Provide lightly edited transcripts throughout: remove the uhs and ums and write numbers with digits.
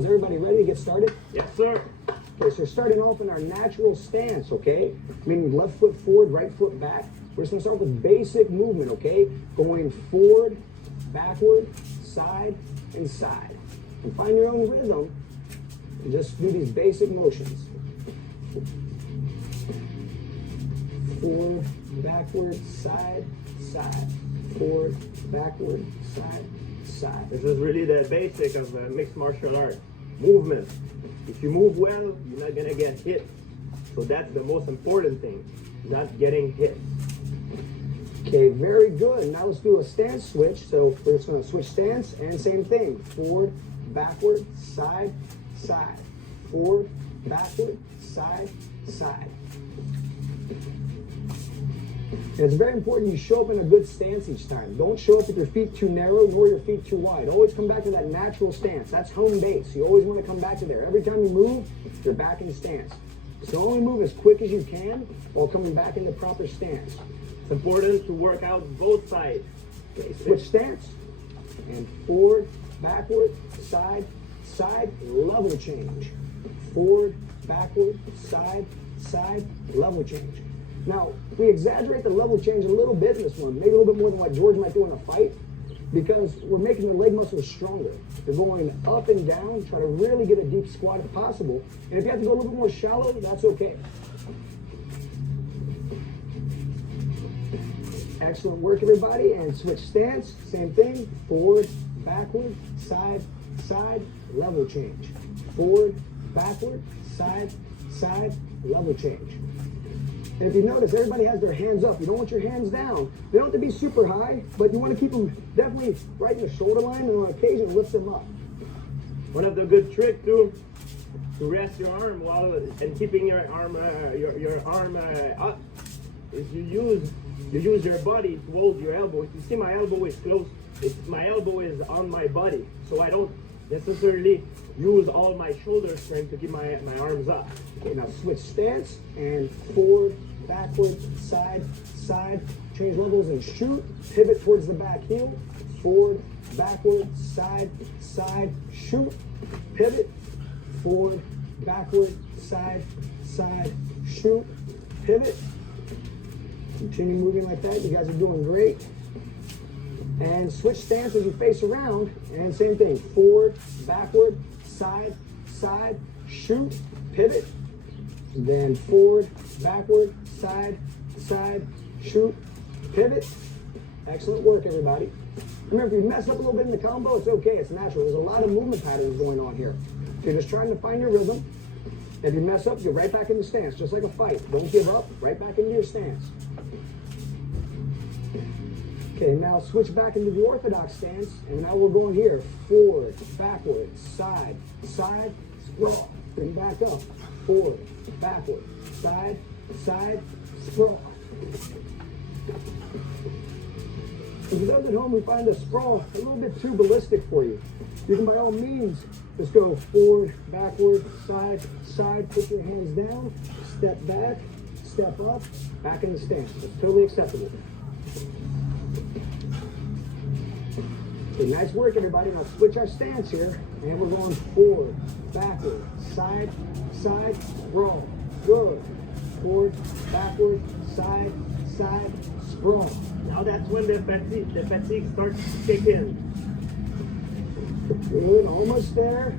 is everybody ready to get started? Yes, sir. Okay, so starting off in our natural stance, okay? Meaning left foot forward, right foot back. We're just gonna start with basic movement, okay? Going forward, backward, side, and side. And find your own rhythm and just do these basic motions. Forward, backward, side, side. Forward, backward, side, side. This is really the basic of mixed martial art. Movement. If you move well, you're not gonna get hit. So that's the most important thing, not getting hit. Okay, very good. Now let's do a stance switch. So we're just gonna switch stance and same thing. Forward, backward, side, side. Forward, backward, side, side. And it's very important you show up in a good stance each time. Don't show up with your feet too narrow nor your feet too wide. Always come back to that natural stance. That's home base. You always want to come back to there. Every time you move, you're back in stance. So only move as quick as you can while coming back into proper stance. It's important to work out both sides. Okay, switch stance and forward, backward, side, side, level change. Forward, backward, side, side, level change. Now, we exaggerate the level change a little bit in this one, maybe a little bit more than what George might do in a fight, because we're making the leg muscles stronger. They're going up and down, try to really get a deep squat if possible. And if you have to go a little bit more shallow, that's okay. Excellent work, everybody. And switch stance, same thing. Forward, backward, side, side, level change. Forward, backward, side, side, level change. And if you notice, everybody has their hands up. You don't want your hands down. They don't have to be super high, but you want to keep them definitely right in the shoulder line, and on occasion lift them up. One of the good tricks too, to rest your arm while and keeping your arm up, is you use your body to hold your elbow. If you see my elbow is close, my elbow is on my body, so I don't necessarily use all my shoulder strength to keep my arms up. Okay, now switch stance and forward, backward, side, side. Change levels and shoot. Pivot towards the back heel. Forward, backward, side, side, shoot. Pivot. Forward, backward, side, side, shoot. Pivot. Continue moving like that. You guys are doing great. And switch stance as you face around. And same thing. Forward, backward, side, side, shoot, pivot. And then forward, backward, side, side, shoot, pivot. Excellent work, everybody. Remember, if you mess up a little bit in the combo, it's okay. It's natural. There's a lot of movement patterns going on here. So you're just trying to find your rhythm. If you mess up, you're right back in the stance, just like a fight. Don't give up. Right back into your stance. Okay, now switch back into the orthodox stance, and now we're going here. Forward, backward, side, side, sprawl. Bring back up. Forward, backward, side, side, sprawl. For those at home who find the sprawl a little bit too ballistic for you, you can by all means just go forward, backward, side, side, put your hands down, step back, step up, back in the stance. It's totally acceptable. Okay, nice work, everybody. Now switch our stance here, and we're going forward, backward, side, side, sprawl. Good. Forward, backward, side, side, sprawl. Now that's when the fatigue starts to kick in. Good, almost there.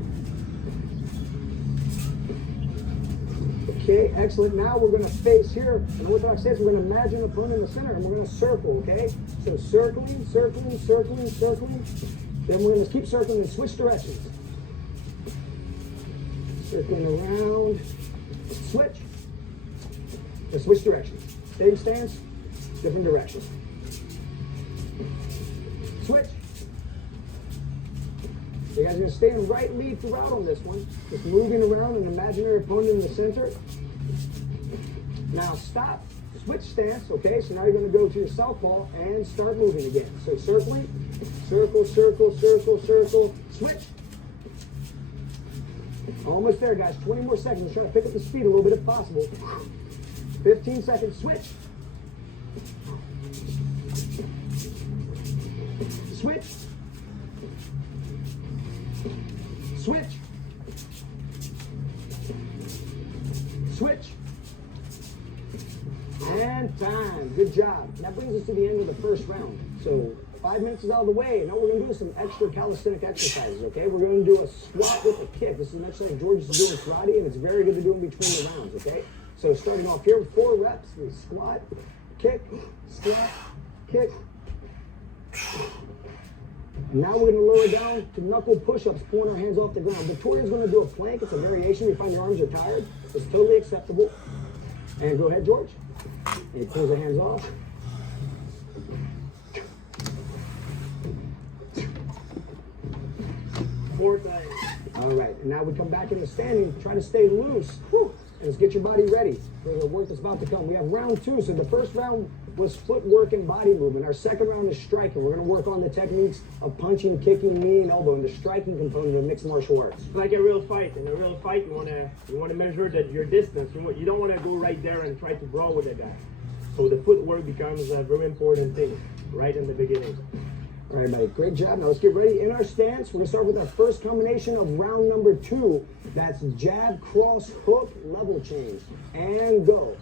Okay, excellent. Now we're going to face here. In orthodox stance, we're going to imagine an opponent in the center, and we're going to circle, okay? So circling, circling, circling, circling. Then we're going to keep circling and switch directions. Circling around. Switch. And switch directions. Same stance, different direction. Switch. You guys are going to stay in right lead throughout on this one. Just moving around an imaginary opponent in the center. Now stop. Switch stance, okay? So now you're going to go to your southpaw and start moving again. So circling, circle, circle, circle, circle, switch. Almost there, guys. 20 more seconds. Let's try to pick up the speed a little bit if possible. 15 seconds, switch. Switch. Switch. time. Good job. And that brings us to the end of the first round. So 5 minutes is out of the way. Now we're going to do some extra calisthenic exercises, okay? We're going to do a squat with a kick. This is much like George is doing karate, and it's very good to do in between the rounds, okay? So starting off here with 4 reps, we squat, kick, squat, kick. And now we're going to lower down to knuckle push-ups, pulling our hands off the ground. Victoria's going to do a plank. It's a variation. You find your arms are tired. It's totally acceptable. And go ahead, George. And he pulls the hands off. Four times. All right, and now we come back into standing. Try to stay loose. Whew. And let's get your body ready for the work that's about to come. We have round 2. So the first round was footwork and body movement. Our second round is striking. We're going to work on the techniques of punching, kicking, knee, and elbow, and the striking component of mixed martial arts. It's like a real fight. In a real fight, you want to measure that your distance. You don't want to go right there and try to brawl with the guy. So the footwork becomes a very important thing right in the beginning. All right, buddy. Great job. Now let's get ready. In our stance, we're going to start with our first combination of round number 2. That's jab, cross, hook, level change. And go.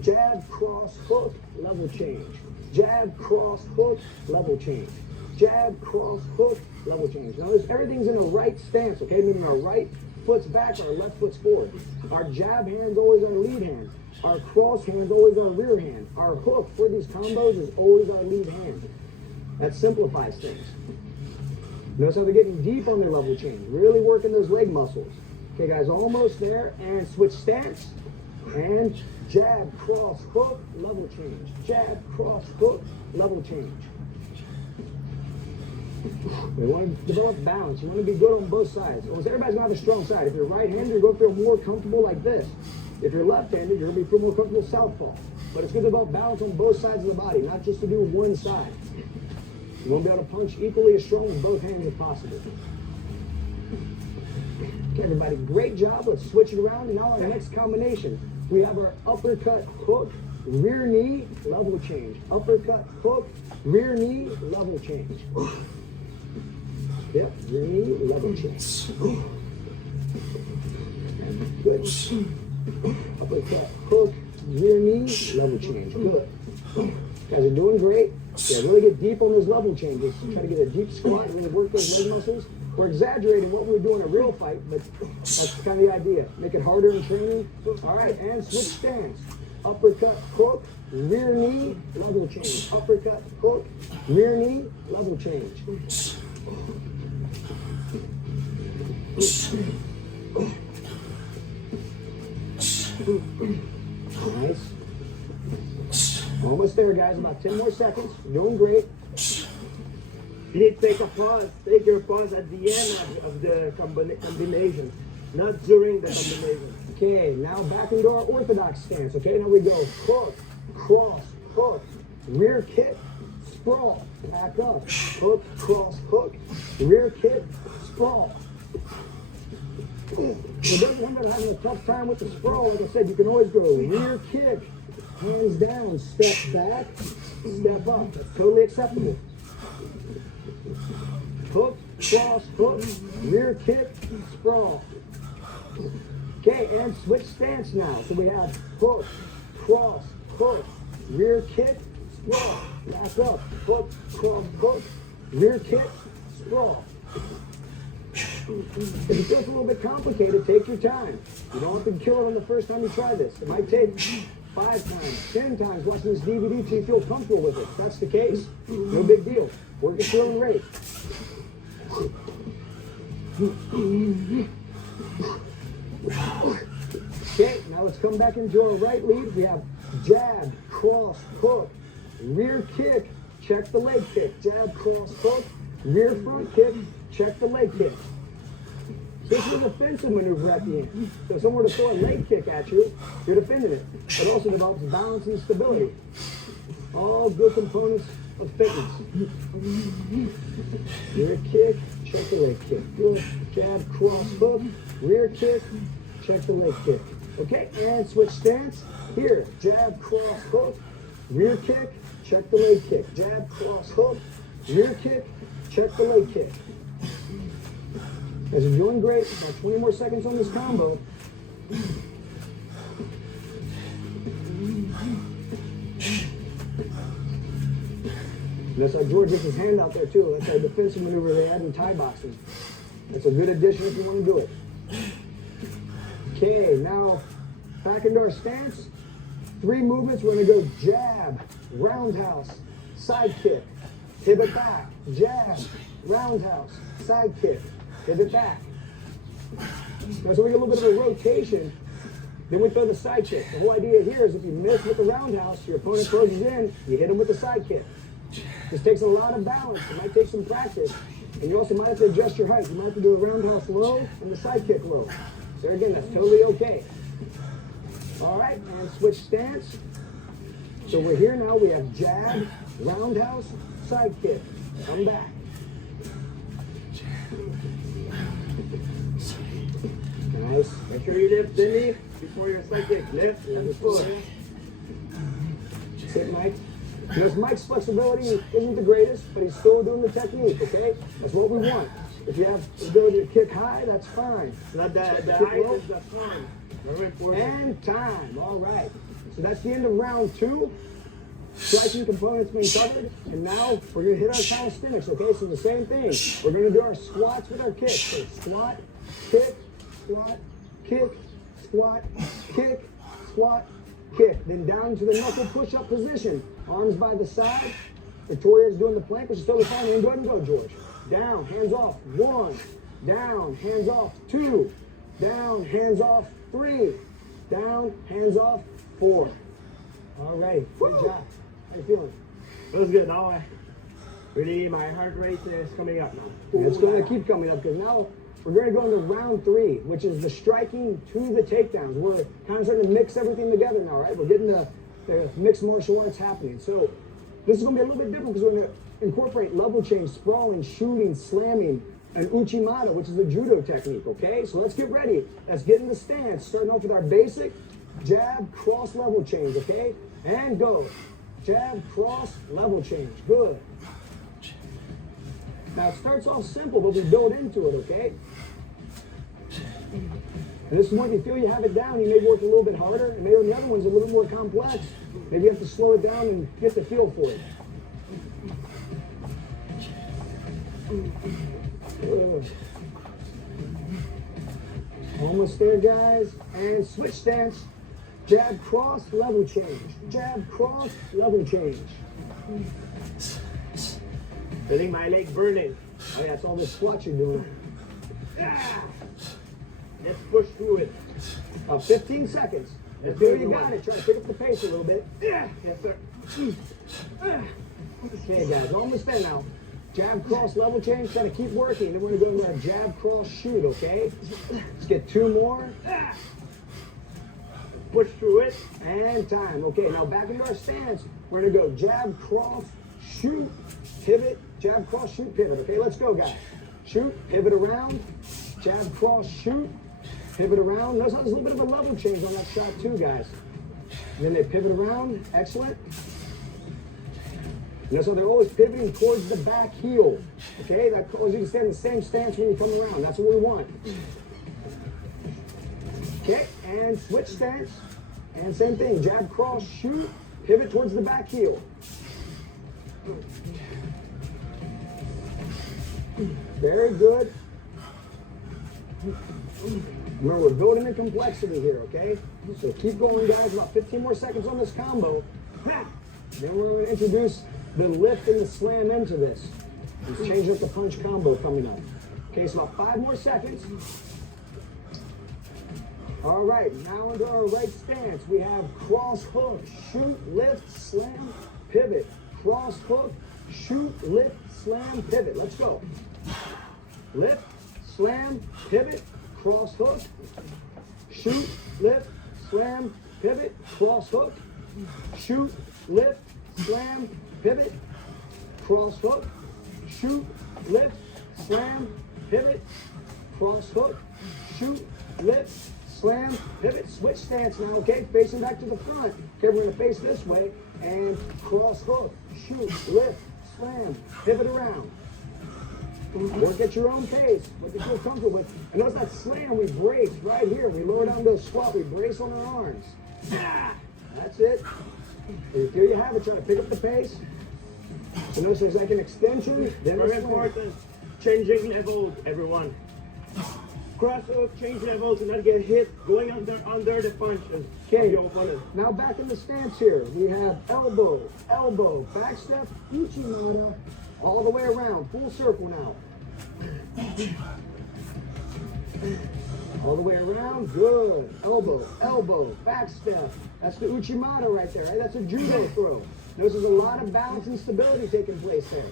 Jab, cross, hook, level change. Jab, cross, hook, level change. Jab, cross, hook, level change. Notice everything's in a right stance, okay? Meaning our right foot's back, our left foot's forward. Our jab hand's always our lead hand. Our cross hand's always our rear hand. Our hook for these combos is always our lead hand. That simplifies things. Notice how they're getting deep on their level change. Really working those leg muscles. Okay, guys, almost there. And switch stance. And jab, cross, hook, level change. Jab, cross, hook, level change. We want to develop balance. You want to be good on both sides. Almost everybody's going to have a strong side. If you're right-handed, you're going to feel more comfortable like this. If you're left-handed, you're going to feel more comfortable southpaw. But it's good to develop balance on both sides of the body, not just to do one side. You want to be able to punch equally as strong with both hands if possible. Okay, everybody, great job. Let's switch it around. And now our next combination, we have our uppercut, hook, rear knee, level change. Uppercut, hook, rear knee, level change. Yep, rear knee, level change. Good. Uppercut, hook, rear knee, level change. Good. Guys are doing great. Yeah, really get deep on those level changes. Try to get a deep squat and really work those leg muscles. We're exaggerating what we would do in a real fight, but that's kind of the idea. Make it harder in training. All right, and switch stance. Uppercut, hook, rear knee, level change. Uppercut, hook, rear knee, level change. Nice. Almost there, guys. About 10 more seconds. Doing great. You need to take a pause. Take your pause at the end of the combination, not during the combination. Okay, now back into our orthodox stance. Okay, now we go hook, cross, hook, rear kick, sprawl, back up, hook, cross, hook, rear kick, sprawl. For those that are having a tough time with the sprawl, like I said, you can always go rear kick, hands down, step back, step up. That's totally acceptable. Hook, cross, hook, rear kick, sprawl. Okay, and switch stance now. So we have hook, cross, hook, rear kick, sprawl. Back up, hook, cross, hook, rear kick, sprawl. If it feels a little bit complicated, take your time. You don't have to kill it on the first time you try this. It might take 5 times, 10 times watching this DVD till you feel comfortable with it. If that's the case, no big deal. Work at your own rate. Okay, now let's come back into our right lead. We have jab, cross, hook, rear kick, check the leg kick. Jab, cross, hook, rear front kick, check the leg kick. This is an offensive maneuver at the end. So if someone were to throw a leg kick at you, you're defending it. It also develops balance and stability. All good components of fitness. Rear kick, check the leg kick. Good. Jab, cross, hook, rear kick, check the leg kick. Okay, and switch stance. Here, jab, cross, hook, rear kick, check the leg kick. Jab, cross, hook, rear kick, check the leg kick. Guys are doing great. About 20 more seconds on this combo. Notice how George gets his hand out there too. That's a defensive maneuver they had in Thai boxing. It's a good addition if you want to do it. Okay, now back into our stance. 3 movements. We're going to go jab, roundhouse, side kick, pivot back, jab, roundhouse, side kick, pivot back. Now, so we get a little bit of a rotation. Then we throw the side kick. The whole idea here is if you miss with the roundhouse, your opponent closes in, you hit him with the side kick. This takes a lot of balance. It might take some practice. And you also might have to adjust your height. You might have to do a roundhouse low and the side kick low. So again, that's totally okay. All right, and switch stance. So we're here now. We have jab, roundhouse, side kick. Come back. Nice. Make sure you lift the knee before your side kick. Lift and push. Sit, Mike. Notice Mike's flexibility isn't the greatest, but he's still doing the technique, okay? That's what we want. If you have the ability to kick high, that's fine. Not the height is the form. Very important. And time. All right. So that's the end of round 2. Striking components being covered. And now we're going to hit our calisthenics, okay? So the same thing. We're going to do our squats with our kicks. So squat, kick, squat, kick, squat, kick, squat, kick. Then down to the knuckle push-up position. Arms by the side. Victoria's doing the plank, which is totally fine. And go ahead and go, George. Down, hands off. 1. Down, hands off. 2. Down, hands off. 3. Down, hands off. 4. All right. Good job. How you feeling? Feels good. Now, really, my heart rate is coming up now. It's going to keep coming up because now we're going to go into round 3, which is the striking to the takedowns. We're kind of starting to mix everything together now, right? We're getting the mixed martial arts happening. So this is going to be a little bit different because we're going to incorporate level change, sprawling, shooting, slamming, and uchimata, which is a judo technique, okay? So let's get ready. Let's get in the stance, starting off with our basic jab, cross, level change, okay? And go. Jab, cross, level change. Good. Now it starts off simple, but we build into it, okay? And this is one, if you feel you have it down, you may work a little bit harder, and maybe on the other one's a little bit more complex. Maybe you have to slow it down and get the feel for it. Good. Almost there, guys. And switch stance. Jab, cross, level change. Jab, cross, level change. Feeling my leg burning. Oh yeah, it's all this squat you're doing. Ah! Let's push through it. 15 seconds. If you got it, try to pick up the pace a little bit. Yeah. Yes, sir. Okay, guys, almost there now. Jab, cross, level change. Try to keep working. Then we're going to go into our jab, cross, shoot, okay? Let's get 2 more. Push through it. And time. Okay, now back into our stance. We're going to go jab, cross, shoot, pivot, jab, cross, shoot, pivot. Okay, let's go, guys. Shoot, pivot around, jab, cross, shoot, pivot around. Notice how there's a little bit of a level change on that shot too, guys. And then they pivot around. Excellent. Notice how they're always pivoting towards the back heel. Okay, that causes you to stay in the same stance when you come around. That's what we want. Okay, and switch stance. And same thing, jab, cross, shoot, pivot towards the back heel. Very good. Remember, we're building in complexity here, okay? So keep going, guys. About 15 more seconds on this combo. Then we're going to introduce the lift and the slam into this. Let's change up the punch combo coming up. Okay, so about 5 more seconds. All right, now into our right stance. We have cross hook, shoot, lift, slam, pivot. Cross hook, shoot, lift, slam, pivot. Let's go. Lift, slam, pivot, cross hook, shoot, lift, slam, pivot, cross hook, shoot, lift, slam, pivot, cross hook, shoot, lift, slam, pivot, cross hook, shoot, lift, slam, pivot, switch stance now, okay? Facing back to the front. Okay, we're gonna face this way and cross hook, shoot, lift, slam, pivot around. Work at your own pace, what you feel comfortable with. And notice that slam, we brace right here. We lower down to a squat, we brace on our arms. That's it. And here you have it. Try to pick up the pace. So notice there's like an extension. Then Very a swing. important. Changing levels, everyone. Cross hook, change level to not get hit. Going under the punches. Okay. Of your opponent. Now back in the stance here. We have elbow, elbow, back step, Uchimata, all the way around. Full circle now. All the way around. Good. Elbow, elbow, back step. That's the Uchimata right there. Right? That's a judo throw. Notice there's a lot of balance and stability taking place there.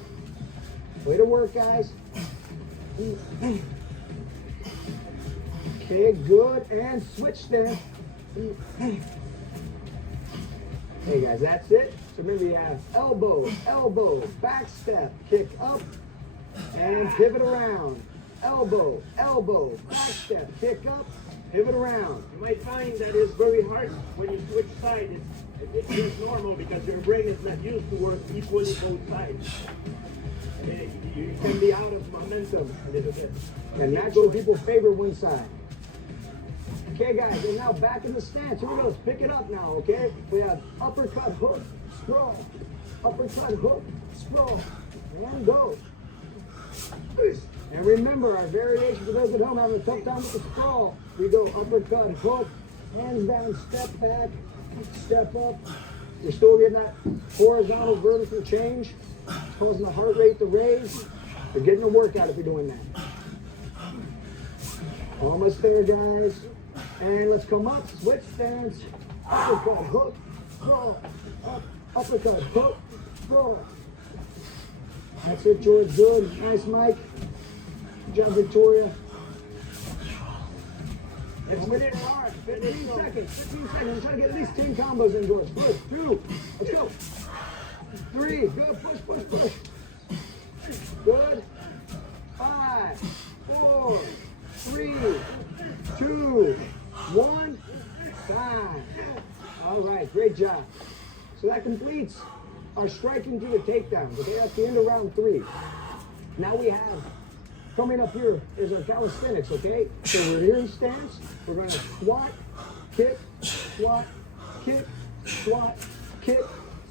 Way to work, guys. Okay, good. And switch stance. Hey guys, that's it. So remember you have elbow, elbow, back step, kick up, and pivot around. Elbow, elbow, back step, kick up, pivot around. You might find that it's very hard when you switch sides. It's normal because your brain is not used to work equally both sides. You can be out of momentum a little bit. And naturally people favor one side. Okay guys, and now back in the stance. Here we go, let's pick it up now, okay? We have uppercut, hook, sprawl. Uppercut, hook, sprawl. And go. And remember, our variation for those at home having a tough time with the sprawl. We go uppercut, hook, hands down, step back, step up. You're still getting that horizontal, vertical change. It's causing the heart rate to raise. You're getting a workout if you're doing that. Almost there, guys. And let's come up, switch stance. Uppercut, hook, sprawl. Up, uppercut, hook, sprawl. That's it, George. Good. Nice, Mike. Good job, Victoria. Let's win it hard. 15 seconds. 15 seconds. We're trying to get at least 10 combos in, George. Push. 2. Let's go. 3. Good. Push, push, push. Good. 5, 4, 3, 2, 1. Time. All right. Great job. So that completes our striking through the takedowns. Okay, that's the end of round 3. Now we have, coming up here is our calisthenics, okay? So we're here in stance. We're going to squat, kick, squat, kick, squat, kick,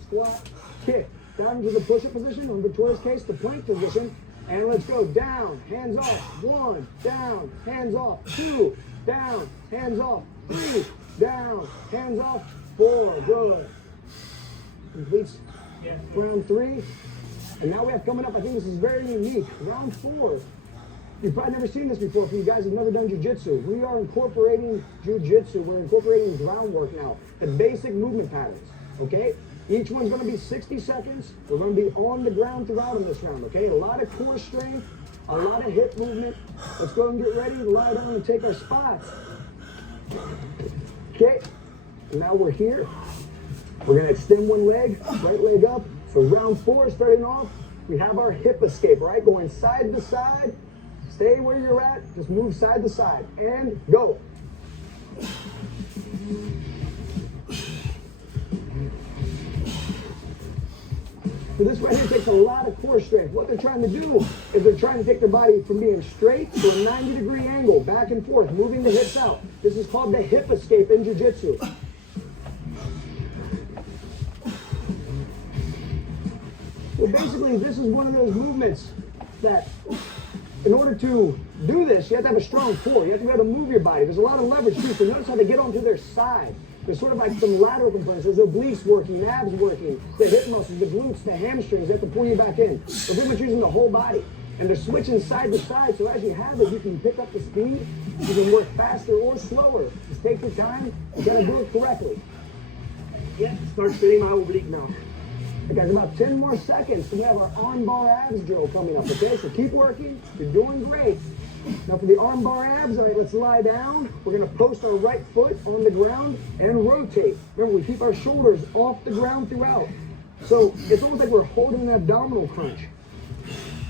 squat, kick. Down into the push-up position, or in Victoria's case, the plank position. And let's go down, hands off. 1, down, hands off. 2, down, hands off. 3, down, hands off. 4, good. Completes round 3. And now we have coming up, I think this is very unique, round 4. You've probably never seen this before if you guys have never done jiu-jitsu. We are incorporating jiu-jitsu. We're incorporating groundwork now, the basic movement patterns, okay? Each one's going to be 60 seconds. We're going to be on the ground throughout in this round, okay? A lot of core strength, a lot of hip movement. Let's go and get ready to lie down and take our spots. Okay, now we're here. We're going to extend one leg, right leg up. So round 4, starting off, we have our hip escape, right? Going side to side. Stay where you're at. Just move side to side. And go. So this right here takes a lot of core strength. What they're trying to do is they're trying to take their body from being straight to a 90-degree angle, back and forth, moving the hips out. This is called the hip escape in jiu-jitsu. So basically, this is one of those movements that, in order to do this, you have to have a strong core. You have to be able to move your body. There's a lot of leverage too. So notice how they get onto their side. There's sort of like some lateral components. There's obliques working, abs working, the hip muscles, the glutes, the hamstrings. They have to pull you back in. They're pretty much using the whole body. And they're switching side to side. So as you have it, you can pick up the speed. You can work faster or slower. Just take your time. You got to do it correctly. Yeah, start fitting my oblique now. Okay, guys, about 10 more seconds. We have our arm bar abs drill coming up, okay? So keep working. You're doing great. Now for the arm bar abs, all right, let's lie down. We're going to post our right foot on the ground and rotate. Remember, we keep our shoulders off the ground throughout. So it's almost like we're holding an abdominal crunch.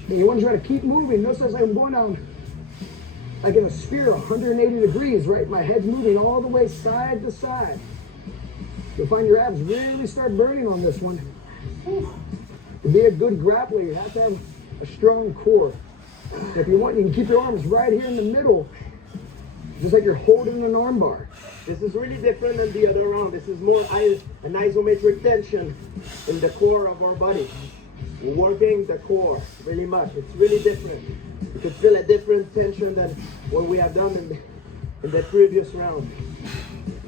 And you want to try to keep moving. Notice as I'm going down like in a sphere, 180 degrees, right? My head's moving all the way side to side. You'll find your abs really start burning on this one. To be a good grappler, you have to have a strong core. If you want, you can keep your arms right here in the middle, just like you're holding an arm bar. This is really different than the other round. This is more an isometric tension in the core of our body. We're working the core really much. It's really different. You can feel a different tension than what we have done in the previous round.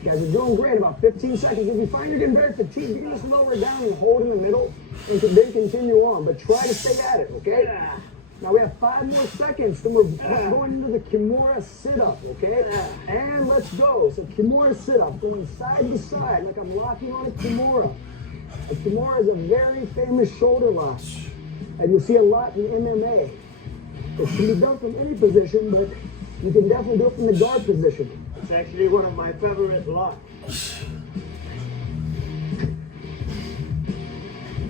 You guys are doing great. About 15 seconds. If you find you're getting very fatigued, you can just lower it down and hold in the middle and then continue on. But try to stay at it, okay? Now we have 5 more seconds, then we're going into the Kimura sit-up, okay? And let's go. So Kimura sit-up, going side to side like I'm locking on a Kimura. A Kimura is a very famous shoulder lock, and you'll see a lot in MMA. It can be done from any position, but you can definitely do it from the guard position. It's actually one of my favorite locks.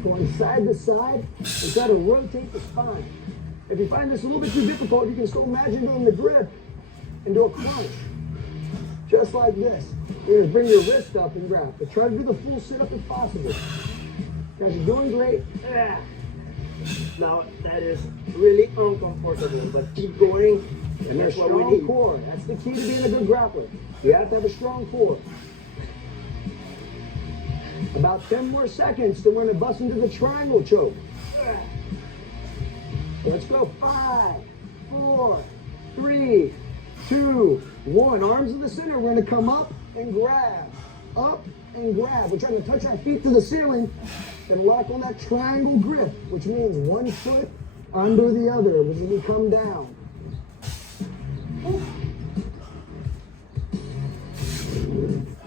Going side to side and try to rotate the spine. If you find this a little bit too difficult, you can still imagine doing the grip and do a crunch. Just like this. You're going to bring your wrist up and grab. But try to do the full sit-up if possible. Guys, you're doing great. Now, that is really uncomfortable, but keep going. And that's a what we strong need. core. That's the key to being a good grappler. You have to have a strong core. About 10 more seconds to we're going to bust into the triangle choke. Let's go. 5, 4, 3, 2, 1. Arms in the center. We're going to come up and grab. Up and grab. We're trying to touch our feet to the ceiling and lock on that triangle grip, which means one foot under the other as we come down.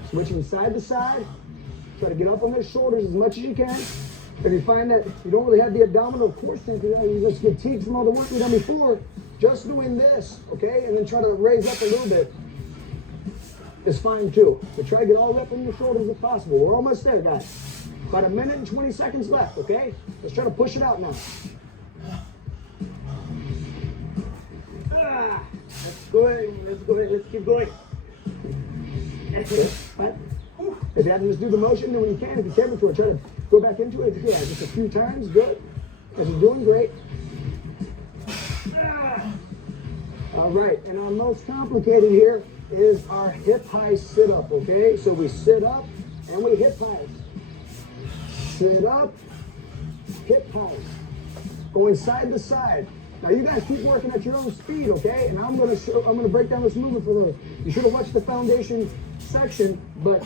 Switching side to side. Try to get up on those shoulders as much as you can. If you find that you don't really have the abdominal core strength, you just fatigued from all the work we've done before, just doing this, okay? And then try to raise up a little bit is fine too. But try to get all the way up on your shoulders if possible. We're almost there, guys. About 1 minute and 20 seconds left, okay? Let's try to push it out now. Let's go ahead, let's keep going. Right? If you have to just do the motion, then when you can, if you can before, try to go back into it. Yeah, just a few times, good. Because you're doing great. All right, and our most complicated here is our hip high sit up, okay? So we sit up and we hip high. Sit up, hip high. Going side to side. Now you guys keep working at your own speed, okay? And I'm gonna break down this movement for those. You should have watched the foundation section, but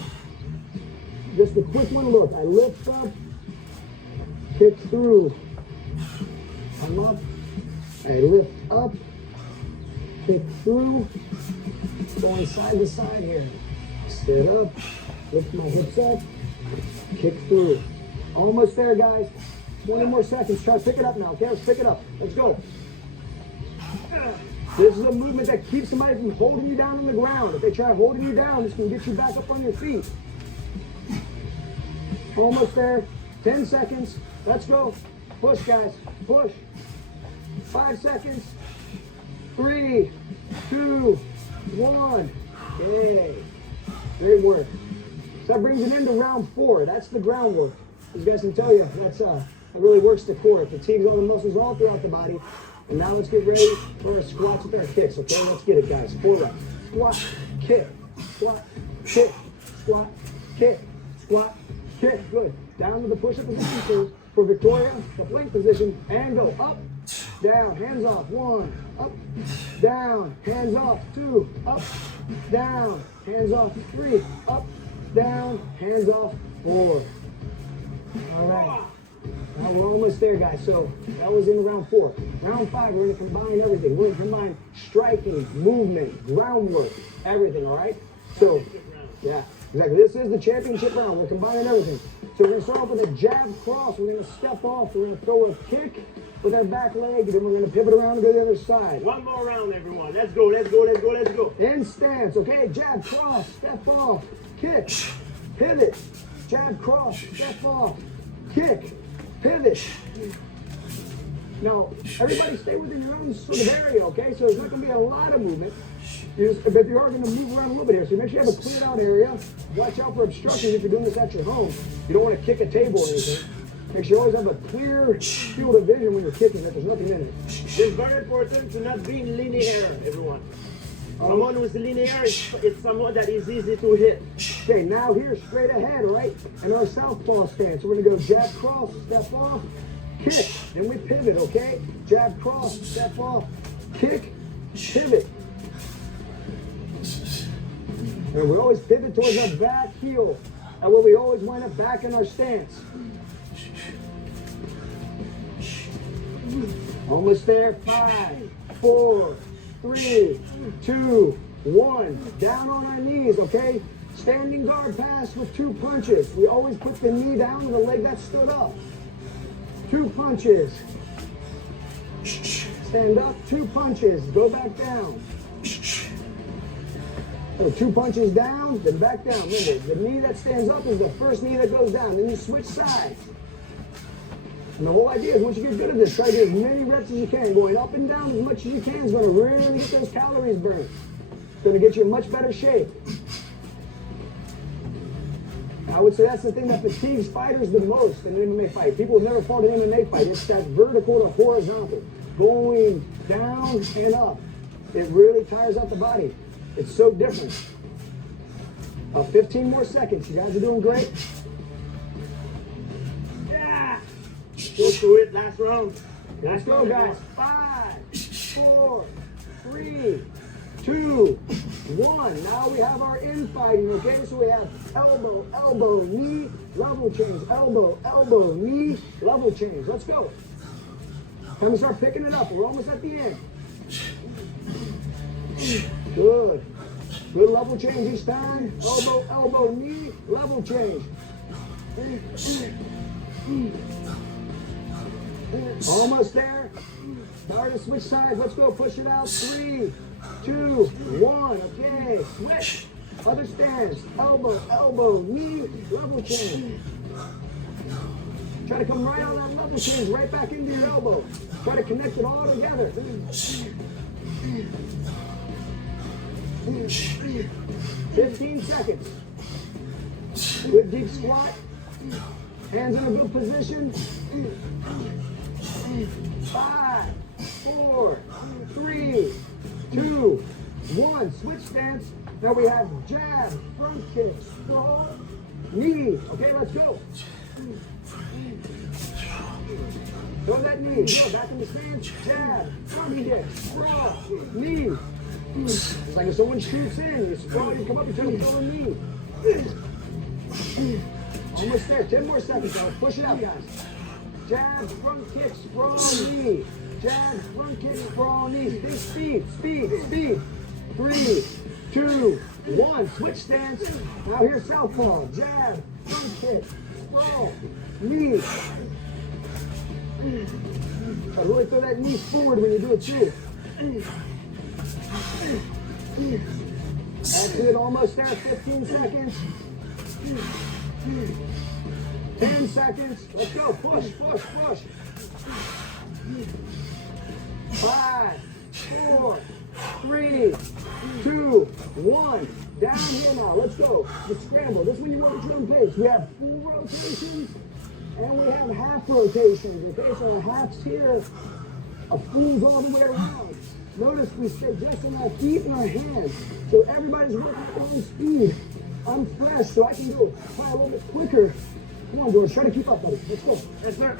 just a quick one look. I lift up, kick through. I'm up. I lift up, kick through. Going side to side here. Sit up, lift my hips up, kick through. Almost there, guys. 20 more seconds. Try to pick it up now, okay? Let's pick it up. Let's go. This is a movement that keeps somebody from holding you down on the ground. If they try holding you down, this can get you back up on your feet. Almost there. 10 seconds. Let's go. Push, guys. Push. 5 seconds. 3, 2, 1. Okay. Great work. So that brings it into round 4. That's the groundwork. As you guys can tell you, that really works the core. It fatigues all the muscles all throughout the body. And now let's get ready for our squats with our kicks, okay? Let's get it, guys. 4 reps. Squat, kick, squat, kick, squat, kick, squat, kick. Good. Down to the push-up position for Victoria, the plank position, and go up, down, hands off. 1, up, down, hands off. 2, up, down, hands off. 3, up, down, hands off. 4. All right. Now we're almost there, guys. So that was in round 4. Round 5, we're going to combine everything. We're going to combine striking, movement, groundwork, everything, all right? So, yeah, exactly. This is the championship round. We're combining everything. So we're going to start off with a jab cross. We're going to step off. We're going to throw a kick with our back leg, and then we're going to pivot around and go to the other side. One more round, everyone. Let's go, let's go, let's go, let's go. In stance, okay? Jab, cross, step off, kick, pivot, jab, cross, step off, kick, pivot. Now, everybody stay within your own sort of area, okay? So there's not going to be a lot of movement. But you are going to move around a little bit here. So make sure you have a cleared out area. Watch out for obstructions if you're doing this at your home. You don't want to kick a table or anything. Make sure you always have a clear field of vision when you're kicking, that there's nothing in it. It's very important to not be linear, everyone. Someone who's linear, it's someone that is easy to hit. Okay, now here, straight ahead, all right? And our southpaw stance. We're gonna go jab, cross, step off, kick, and we pivot, okay? Jab, cross, step off, kick, pivot. And we always pivot towards our back heel. And where we always wind up back in our stance. Almost there. 5, 4, 3, 2, 1. Down on our knees, okay? Standing guard pass with 2 punches. We always put the knee down on the leg that stood up. 2 punches. Stand up, 2 punches. Go back down. So 2 punches down, then back down. Remember, the knee that stands up is the first knee that goes down. Then you switch sides. And the whole idea is once you get good at this, try to get as many reps as you can. Going up and down as much as you can is going to really get those calories burned. It's going to get you in much better shape. And I would say that's the thing that fatigues fighters the most in an MMA fight. People have never fought an MMA fight. It's that vertical to horizontal. Going down and up. It really tires out the body. It's so different. 15 more seconds. You guys are doing great. Yeah. Go through it. Last round. Let's go, guys. 5, 4, 3, 2, 1. Now we have our infighting, okay? So we have elbow, elbow, knee, level change. Elbow, elbow, knee, level change. Let's go. Time to start picking it up. We're almost at the end. Good. Good level change each time. Elbow, elbow, knee, level change. Almost there. Start to switch sides. Let's go. Push it out. 3, 2, 1. Okay. Switch. Other stance. Elbow, elbow, knee, level change. Try to come right on that level change, right back into your elbow. Try to connect it all together. 15 seconds. Good deep squat. Hands in a good position. 5, 4, 3, 2, 1. Switch stance. Now we have jab, front kick, sprawl, knee. Okay, let's go. Throw that knee. Go back in the stance. Jab, front kick, sprawl, knee. It's like if someone shoots in, you sprawl, you come up, you try to throw a knee. Almost there. 10 more seconds. Now push it out, guys. Jab, front kick, sprawl, knee. Jab, front kick, sprawl, knee. Big speed, speed, speed. 3, 2, 1. Switch stance. Now here's southpaw. Jab, front kick, sprawl, knee. Try to really throw that knee forward when you do it too. That's it, almost there. 15 seconds. 10 seconds. Let's go. Push, push, push. 5, 4, 3, 2, 1. Down here now. Let's go. The scramble. This is when you work at your own pace. We have full rotations and we have half rotations. Okay, so the halves here are fulls all the way around. Notice we stay just in our feet and our hands. So everybody's working at their own speed. I'm fresh, so I can go probably a little bit quicker. Come on, George, try to keep up, buddy. Let's go. Yes, sir.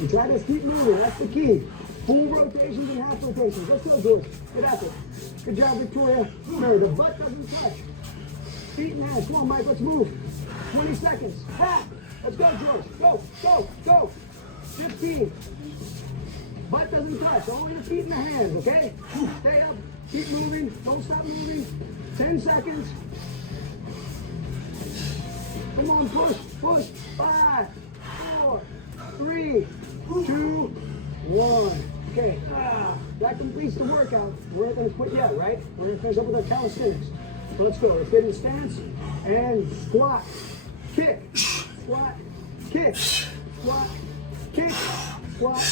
You try to keep moving, that's the key. Full rotations and half rotations. Let's go, George. Get at it. Good job, Victoria. Remember, the butt doesn't touch. Feet and hands. Come on, Mike, let's move. 20 seconds. Half. Let's go, George. Go, go, go. 15. Butt doesn't touch. Only the feet and the hands, okay? Stay up. Keep moving. Don't stop moving. 10 seconds. Come on, push, push. 5, 4, 3, 2, 1. Okay. That completes the workout. We're not going to quit yet, right? We're going to finish up with our calisthenics. So let's go. Let's get in the stance and squat, kick, squat, kick, squat, kick, squat,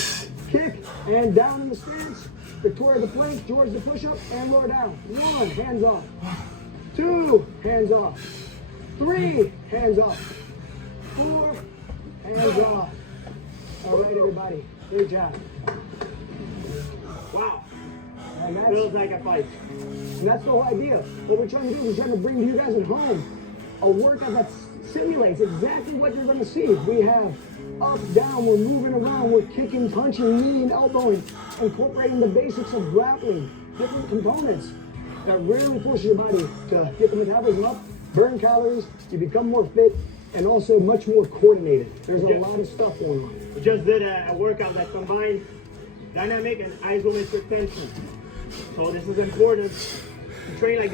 kick, and down in the stance. Victoria the plank, George the push-up, and lower down. 1, hands off. 2, hands off. 3, hands off. 4, hands off. right, everybody. Great job. Wow. And that's, Feels like a fight. and that's the whole idea. What we're trying to do is we're trying to bring to you guys at home a workout that simulates exactly what you're going to see. We have up, down, we're moving around, we're kicking, punching, kneeing, elbowing, incorporating the basics of grappling, different components that really force your body to get the metabolism up, burn calories, you become more fit, and also much more coordinated. There's a lot of stuff going on. We just did a workout that combined dynamic and isometric tension. So this is important to train like this.